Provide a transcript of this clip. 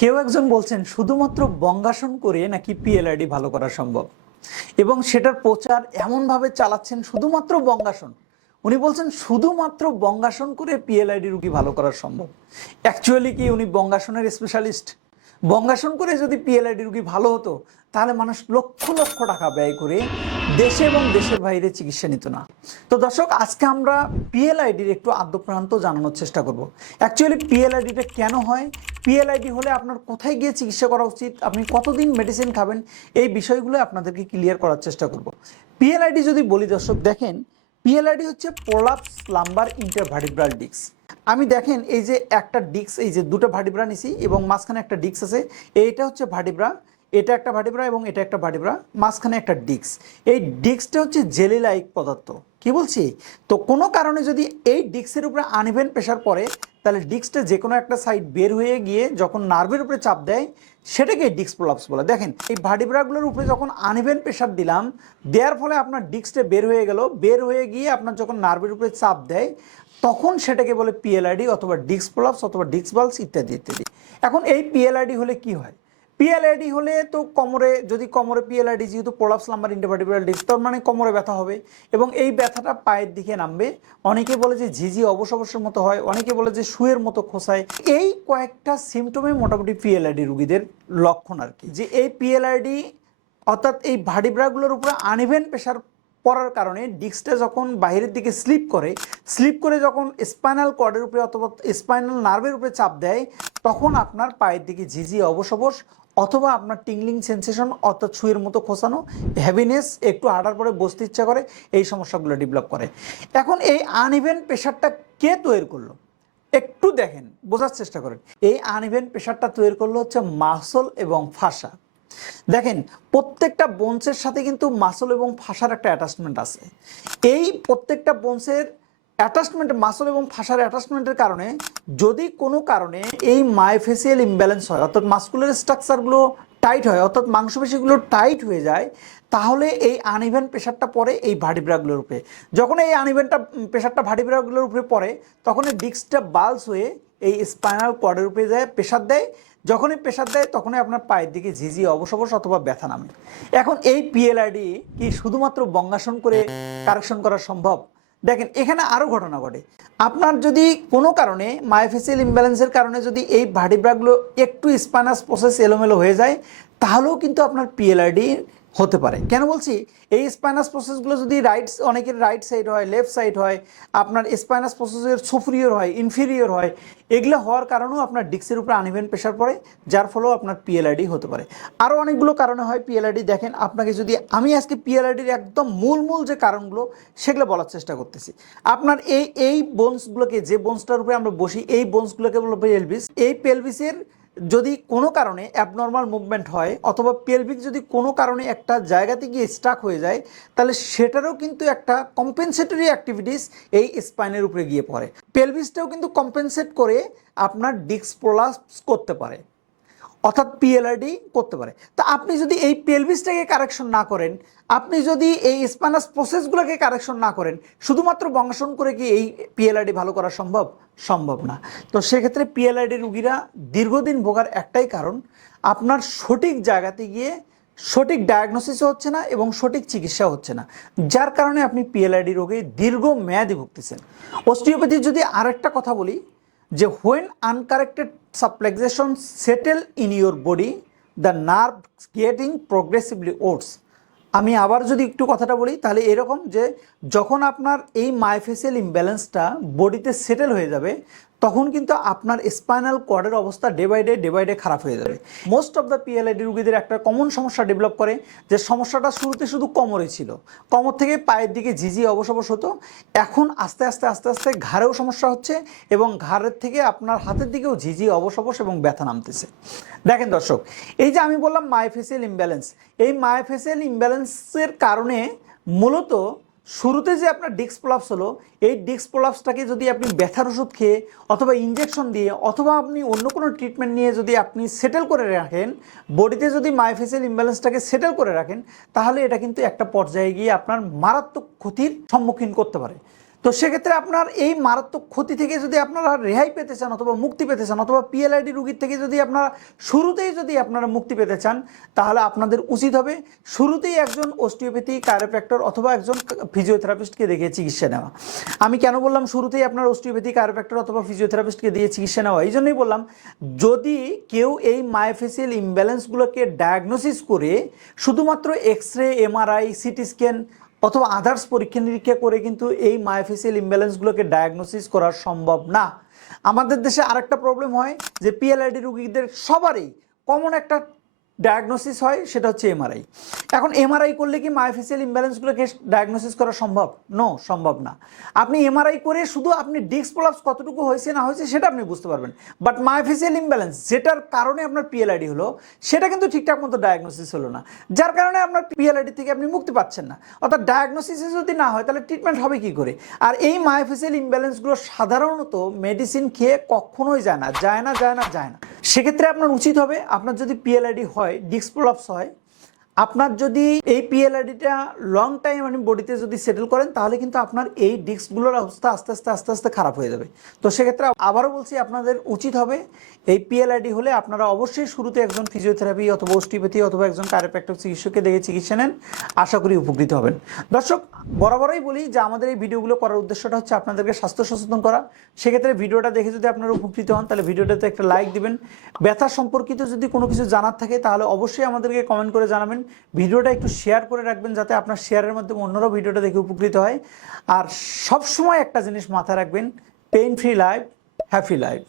কেউ একজন বলছেন, শুধুমাত্র বঙ্গাসন করে নাকি পিএলআইডি ভালো করা সম্ভব? এবং সেটার প্রচার এমনভাবে চালাচ্ছেন, শুধুমাত্র বঙ্গাসন। উনি বলছেন, শুধুমাত্র বঙ্গাসন করে পিএলআইডি রুগী ভালো করা সম্ভব। অ্যাকচুয়ালি কি উনি বঙ্গাসনের স্পেশালিস্ট বঙ্গাসন করে যদি পিএলআইডি রুগী ভালো হতো, তাহলে মানুষ লক্ষ লক্ষ টাকা ব্যয় করে দেশে এবং দেশের বাইরে চিকিৎসা নিত না। তো দর্শক, আজকে আমরা পিএলআইডির একটু আদ্যপ্রান্ত জানানোর চেষ্টা করব। অ্যাকচুয়ালি পিএলআইডিটা কেন হয়? পিএলআইডি হলে আপনার কোথায় গিয়ে চিকিৎসা করা উচিত? আপনি কতদিন মেডিসিন খাবেন? এই বিষয়গুলো আপনাদেরকে ক্লিয়ার করার চেষ্টা করব। পিএলআইডি যদি বলি দর্শক, দেখেন পিএলআইডি হচ্ছে প্রোলাপস লাম্বার ইন্টারভার্টিব্রাল ডিস্ক আমি দেখেন এই যে একটা ডিক্স এই যে দুটো ভার্টিব্রা নিছি এবং মাঝখানে একটা ডিক্স আছে। এইটা হচ্ছে ভার্টিব্রা এটা একটা ভার্টিব্রা এবং এটা একটা ভার্টিব্রা মাঝখানে একটা ডিক্স এই ডিক্সটা হচ্ছে জেলি লাইক পদার্থ। কি বলছি? তো কোনো কারণে যদি এই ডিক্সের উপরে আনইভেন প্রেশার পড়ে তাহলে ডিস্কটা যে কোনো একটা সাইড বের হয়ে গিয়ে যখন নার্ভের উপরে চাপ দেয়, সেটাকে ডিস্ক প্রলাপস বলে। দেখেন, এই ভার্টিব্রাগুলোর উপরে যখন আনইভেন প্রেশার দিলাম, দেওয়ার ফলে আপনার ডিস্কটা বের হয়ে গেল। বের হয়ে গিয়ে আপনার যখন নার্ভের উপরে চাপ দেয়, তখন সেটাকে বলে পিএলআইডি অথবা ডিস্ক প্রলাপস অথবা ডিস্ক বালস ইত্যাদি ইত্যাদি। এখন এই পিএলআইডি হলে কি হয়? পিএলআইডি হলে তো কোমরে, যদি কোমরে পিএলআইডি যেহেতু প্রলাপস নাম্বার ইন্টারভার্টিব্রাল ডিস্ক তার মানে কোমরে ব্যথা হবে। এবং এই ব্যথাটা পায়ের দিকে নামবে। অনেকে বলে যে ঝিঝি অবশ মতো হয়, অনেকে বলে যে শুয়ের মতো খোসায়। এই কয়েকটা সিমটমে মোটামুটি পিএলআইডি রুগীদের লক্ষণ আর কি। যে এই পিএলআইডি অর্থাৎ এই ভার্টিব্রাগুলোর উপরে আনইভেন প্রেশার পড়ার কারণে ডিস্কটা যখন বাইরের দিকে স্লিপ করে স্লিপ করে যখন স্পাইনাল কর্ডের উপরে অথবা স্পাইনাল নার্ভের উপরে চাপ দেয়, তখন আপনার পায়ের দিকে ঝিঝি অবশ অবশ অথবা আপনার টিংলিং সেন্সেশন অর্থাৎ ছুঁয়ের মতো খোসানো হ্যাভিনেস একটু হাঁটার পরে বসতে ইচ্ছা করে, এই সমস্যাগুলো ডেভেলপ করে। এখন এই আনইভেন প্রেশারটা কে তৈরি করল? একটু দেখেন, বোঝার চেষ্টা করেন। এই আনইভেন প্রেশারটা তৈরি করল হচ্ছে মাসল এবং ফাঁসা দেখেন, প্রত্যেকটা বোনসের সাথে কিন্তু মাসল এবং ফাঁসার একটা অ্যাটাচমেন্ট আছে। এই প্রত্যেকটা বোনসের অ্যাটাচমেন্ট মাসল এবং ফাঁসার অ্যাটাচমেন্টের কারণে যদি কোনো কারণে এই মাইফেসিয়াল ইমব্যালেন্স হয়, অর্থাৎ মাস্কুলার স্ট্রাকচারগুলো টাইট হয়, অর্থাৎ মাংসপেশিগুলো টাইট হয়ে যায়, তাহলে এই আনইভেন প্রেশারটা পড়ে এই ভার্টিব্রাগুলোর উপরে। যখন এই আনইভেনটা প্রেশারটা ভার্টিব্রাগুলোর উপরে পড়ে, তখন এই ডিস্কটা বালস হয়ে এই স্পাইনাল কর্ডের উপরে যায় প্রেশার দেয়। যখনই প্রেশার দেয়, তখনই আপনার পায়ের দিকে ঝিঝি অবশ অথবা ব্যথা নামে। এখন এই পিএলআইডি কি শুধুমাত্র বঙ্গাসন করে কারেকশন করা সম্ভব? দেখেন, এখানে আরও ঘটনা ঘটে। আপনার যদি কোনো কারণে মায়োফেসিয়াল ইমব্যালেন্সের কারণে যদি এই ভার্টিব্রাগুলো একটু স্পানাস প্রসেস এলোমেলো হয়ে যায়, তাহলেও কিন্তু আপনার পিএলআইডি হতে পারে। কেন বলছি? এই স্পাইনাস প্রসেসগুলো যদি রাইট অনেকের রাইট সাইড হয় লেফট সাইড হয়, আপনার স্পাইনাস প্রসেসের সুফরিয়র হয় ইনফিরিয়র হয়, এগুলো হওয়ার কারণেও আপনার ডিক্সের উপরে আনইভেন প্রেশার পড়ে, যার ফলেও আপনার পিএলআইডি হতে পারে। আরও অনেকগুলো কারণে হয় পিএলআইডি দেখেন, আপনাকে যদি আমি আজকে পিএলআইডির একদম মূল মূল যে কারণগুলো, সেগুলো বলার চেষ্টা করতেছি। আপনার এই এই বোনসগুলোকে যে বোনসটার উপরে আমরা বসি, এই বোনসগুলোকে বলব পেলভিস এই পেলভিসের যদি কোনো কারণে অ্যাবনর্মাল মুভমেন্ট হয় অথবা পেলভিক যদি কোনো কারণে একটা জায়গাতে গিয়ে স্টাক হয়ে যায়, তাহলে সেটারও কিন্তু একটা কম্পেনসেটরি অ্যাক্টিভিটিস এই স্পাইনের উপরে গিয়ে পড়ে। পেলভিসটাও কিন্তু কম্পেনসেট করে আপনার ডিস্ক প্রোলাপস করতে পারে। অর্থাৎ পিএলআইডি করতে পারে। তা আপনি যদি এই পেলভিসটাকে কারেকশন না করেন, আপনি যদি এই স্পানাস প্রসেসগুলোকে কারেকশন না করেন, শুধুমাত্র বঙ্গাসন করে কি এই পিএলআইডি ভালো করা সম্ভব? সম্ভব না। তো সেক্ষেত্রে পিএলআইডি রুগীরা দীর্ঘদিন ভোগার একটাই কারণ, আপনার সঠিক জায়গাতে গিয়ে সঠিক ডায়াগনোসিসও হচ্ছে না এবং সঠিক চিকিৎসা হচ্ছে না। যার কারণে আপনি পিএলআইডি রোগে দীর্ঘ মেয়াদি ভুগতেছেন। অস্টিওপ্যাথির যদি আরেকটা কথা বলি যে when uncorrected subluxation settle in your body the nerve getting progressively oats আমি আবার যদি একটু কথাটা বলি, তাহলে এরকম যে যখন আপনার এই মাইফেসিয়াল ইমব্যালেন্সটা বডিতে সেটেল হয়ে যাবে, তখন কিন্তু আপনার স্পাইনাল কর্ডের অবস্থা day by day day by day খারাপ হয়ে যাবে। মোস্ট অফ দ্য পিএলআইডি রুগীদের একটা কমন সমস্যা ডেভেলপ করে, যে সমস্যাটা শুরুতে শুধু কোমরে ছিল। কোমর থেকে পায়ের দিকে ঝিঝি অবশ অবশ হতো। এখন আস্তে আস্তে আস্তে আস্তে ঘাড়েও সমস্যা হচ্ছে এবং ঘাড়ের থেকে আপনার হাতের দিকেও ঝিঝি অবশ অবশ এবং ব্যথা নামতেছে। দেখেন দর্শক, এই যে আমি বললাম মায়োফেসিয়াল ইমব্যালেন্স এই মায়োফেসিয়াল ইমব্যালেন্সের কারণে মূলত শুরুতে যে আপনার ডিস্ক প্রলাপস হলো, এই ডিস্ক প্রলাপসটাকে যদি আপনি ব্যথার ওষুধ খেয়ে অথবা ইঞ্জেকশন দিয়ে অথবা আপনি অন্য কোনো ট্রিটমেন্ট নিয়ে যদি আপনি সেটেল করে রাখেন বডিতে যদি মাইফেসিয়াল ইমব্যালেন্সটাকে সেটেল করে রাখেন, তাহলে এটা কিন্তু একটা পর্যায়ে গিয়ে আপনার মারাত্মক ক্ষতির সম্মুখীন করতে পারে। তো সেক্ষেত্রে আপনার এই মারাত্মক ক্ষতি থেকে যদি আপনারা রেহাই পেতে চান অথবা মুক্তি পেতে চান, অথবা পিএলআইডি রুগীর থেকে যদি আপনারা শুরুতেই যদি আপনারা মুক্তি পেতে চান, তাহলে আপনাদের উচিত হবে শুরুতেই একজন অস্টিওপ্যাথি কায়োপ্র্যাক্টর অথবা একজন ফিজিওথেরাপিস্টকে দেখিয়ে চিকিৎসা নেওয়া। আমি কেন বললাম শুরুতেই আপনার অস্টিওপ্যাথি কায়োপ্র্যাক্টর অথবা ফিজিওথেরাপিস্টকে দিয়ে চিকিৎসা নেওয়া? এই জন্যই বললাম, যদি কেউ এই মায়োফেসিয়াল ইমব্যালেন্সগুলোকে ডায়াগনোসিস করে শুধুমাত্র X ray MRI CT scan অথবা আদার্স পরীক্ষা নিরীক্ষা করে কিন্তু এই মায়োফিসিয়াল ইমব্যালেন্সগুলোকে ডায়াগনোসিস করা সম্ভব না। আমাদের দেশে আরেকটা প্রবলেম হয় যে পিএলআইডি রুগীদের সবারই কমন একটা ডায়াগনোসিস হয়, সেটা হচ্ছে এমআরআই এখন এমআরআই করলে কি মায়োফেসিয়াল ইমব্যালেন্সগুলোকে ডায়াগনোসিস করা সম্ভব? নো সম্ভব না। আপনি এমআরআই করে শুধু আপনি ডিস্ক প্রলাপস কতটুকু হয়েছে, না হয়েছে, সেটা আপনি বুঝতে পারবেন। বাট মায়োফেসিয়াল ইমব্যালেন্স যেটার কারণে আপনার পিএলআইডি হলো, সেটা কিন্তু ঠিকঠাক মতো ডায়াগনোসিস হলো না। যার কারণে আপনার পিএলআইডি থেকে আপনি মুক্তি পাচ্ছেন না। অর্থাৎ ডায়াগনোসিস যদি না হয়, তাহলে ট্রিটমেন্ট হবে কি করে? আর এই মায়োফেসিয়াল ইমব্যালেন্সগুলো সাধারণত মেডিসিন খেয়ে কখনোই যায় না যায় না যায় না যায় না। সেক্ষেত্রে আপনার উচিত হবে আপনার যদি পিএলআইডি হয় ডিস্ক প্রলাপস হয় আপনার যদি এই পিএলআইডিটা লং টাইম আপনি বডিতে যদি সেটেল করেন, তাহলে কিন্তু আপনার এই ডিস্কগুলোর অবস্থা আস্তে আস্তে আস্তে আস্তে খারাপ হয়ে যাবে। তো সেক্ষেত্রে আবারও বলছি, আপনাদের উচিত হবে এই পিএলআইডি হলে আপনারা অবশ্যই শুরুতে একজন ফিজিওথেরাপি অথবা অস্টিপ্যাথি অথবা একজন কায়োপ্র্যাক্টর চিকিৎসককে দেখে চিকিৎসা নেন। আশা করি উপকৃত হবেন। দর্শক, বরাবরই বলি যে আমাদের এই ভিডিওগুলো করার উদ্দেশ্যটা হচ্ছে আপনাদেরকে স্বাস্থ্য সচেতন করা। সেক্ষেত্রে ভিডিওটা দেখে যদি আপনারা উপকৃত হন, তাহলে ভিডিওটাতে একটা লাইক দিবেন। ব্যথা সম্পর্কিত যদি কোনো কিছু জানার থাকে, তাহলে অবশ্যই আমাদেরকে কমেন্ট করে জানাবেন। ভিডিওটা একটু শেয়ার করে রাখবেন যাতে আপনার শেয়ারের মাধ্যমে অন্যরাও ভিডিওটা দেখে উপকৃত হয়। আর সবসময় একটা জিনিস মাথায় রাখবেন pain free life happy life